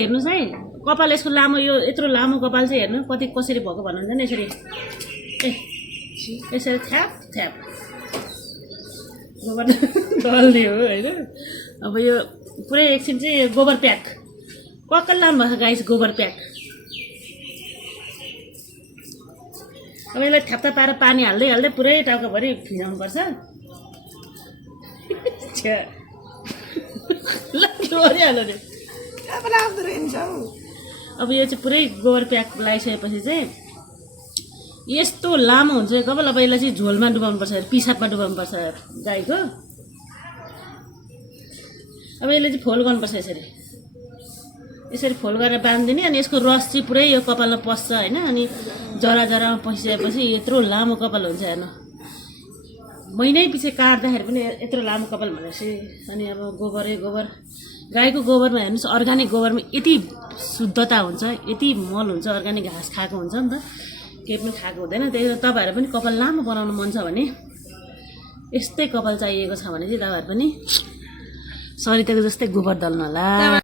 हेर्नुहोस् है कपाल यसको लामो यो यत्रो लामो कपाल चाहिँ हेर्नु कति कसरी भएको भन्नुहुन्छ नि यसरी ए यसरी थ्याप थ्याप गोबर दल्ने हो होइन अब यो पुरै एकछिन चाहिँ गोबर प्याक कक्कल लानु भएको गाइस गोबर प्याक अब यसलाई थ्याप्ता पारेर पानी हाल्दै हाल्दै पुरै टाउकोभरि फिजाउनुपर्छ हाल्यो नि अब यो चाहिँ पुरै गोबर प्याक लगाइसकेपछि चाहिँ यस्तो लामो हुन्छ कपाल अब यसलाई चाहिँ झोलमा डुबाउनुपर्छ पिसाबमा डुबाउनुपर्छ गाईको अब यसले चाहिँ फोल्ड गर्नुपर्छ यसरी फोल्ड गरेर बाँधिदिने अनि यसको रस चाहिँ पुरै यो कपालमा पस्छ होइन अनि जरा जरामा पसिसकेपछि यत्रो लामो कपाल हुन्छ हेर्नु महिनै पछि काट्दाखेरि पनि यत्रो लामो कपाल भनेपछि अनि अब गोबरै गोबर गाईको गोबरमा हेर्नुहोस् अर्ग्यानिक गोबरमा यति शुद्धता हुन्छ यति मल हुन्छ अर्ग्यानिक घाँस खाएको हुन्छ नि त केही पनि खाएको हुँदैन त्यही तपाईँहरू पनि कपाल लामो बनाउनु मन छ भने यस्तै कपाल चाहिएको छ भने चाहिँ तपाईँहरू पनि सरिताको जस्तै गोबर दल्नु होला।